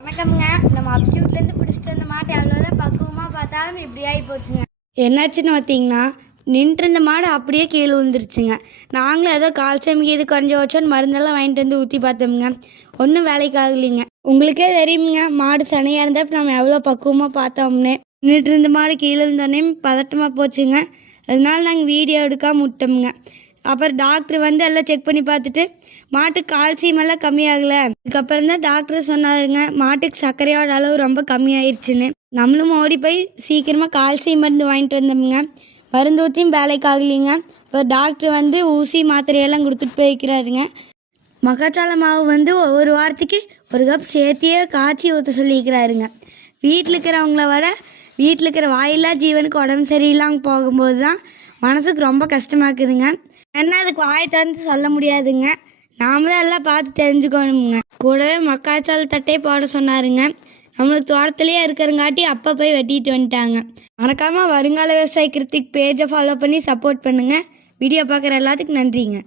வணக்கம்ங்க. நம்ம அப்டியூட்லேருந்து பிடிச்சிட்டு வந்த மாட்டை எவ்வளோதான் பக்குவமாக பார்த்தாலும் இப்படி ஆகி போச்சுங்க. என்னாச்சுன்னு பார்த்தீங்கன்னா, நின்றுருந்த மாடு அப்படியே கீழே விழுந்துருச்சுங்க. நாங்களும் ஏதோ கால்சியம் இது குறைஞ்சி வச்சோன்னு மருந்தெல்லாம் வாங்கிட்டு வந்து ஊற்றி பார்த்தோமுங்க. ஒன்றும் வேலைக்கு ஆகலைங்க. உங்களுக்கே தெரியுமுங்க, மாடு சனையாக இருந்தால் நம்ம எவ்வளோ பக்குவமாக பார்த்தோம்னு. நின்றுருந்த மாடு கீழே இருந்தோடனே பதட்டமாக போச்சுங்க. அதனால நாங்கள் வீடியோ எடுக்காமல் விட்டோமுங்க. அப்புறம் டாக்டர் வந்து எல்லாம் செக் பண்ணி பார்த்துட்டு மாட்டுக்கு கால்சியம் எல்லாம் கம்மியாகலை. அதுக்கப்புறம் தான் டாக்டர் சொன்னாருங்க, மாட்டுக்கு சர்க்கரையோட அளவு ரொம்ப கம்மியாயிருச்சுன்னு. நம்மளும் ஓடி போய் சீக்கிரமாக கால்சியம் மருந்து வாங்கிட்டு வந்தோமுங்க. மருந்து ஊற்றியும் வேலைக்கு ஆகலைங்க. இப்போ டாக்டர் வந்து ஊசி மாத்திரையெல்லாம் கொடுத்துட்டு போய்க்கிறாருங்க. மக்காச்சோள மாவு வந்து ஒரு வாரத்துக்கு ஒரு கப் சேர்த்தியே காய்ச்சி ஊற்ற சொல்லியிருக்கிறாருங்க. வீட்டில் இருக்கிறவங்கள விட வீட்டில் இருக்கிற வாயில்லா ஜீவனுக்கு உடம்பு சரியில்லாமல் போகும்போது தான் மனசுக்கு ரொம்ப கஷ்டமாக்குதுங்க. ஏன்னா அதுக்கு வாய் திறந்து சொல்ல முடியாதுங்க. நாம தான் எல்லாம் பார்த்து தெரிஞ்சுக்கணுங்க. கூடவே மக்காச்சோள தட்டே போட சொன்னாருங்க. நம்மளுக்கு தோட்டத்துலேயே இருக்கிறங்காட்டி அப்போ போய் வெட்டிட்டு வந்துட்டாங்க. மறக்காமல் வருங்கால விவசாய கிருத்திக் பேஜை ஃபாலோ பண்ணி சப்போர்ட் பண்ணுங்கள். வீடியோ பார்க்குற எல்லாத்துக்கும் நன்றிங்க.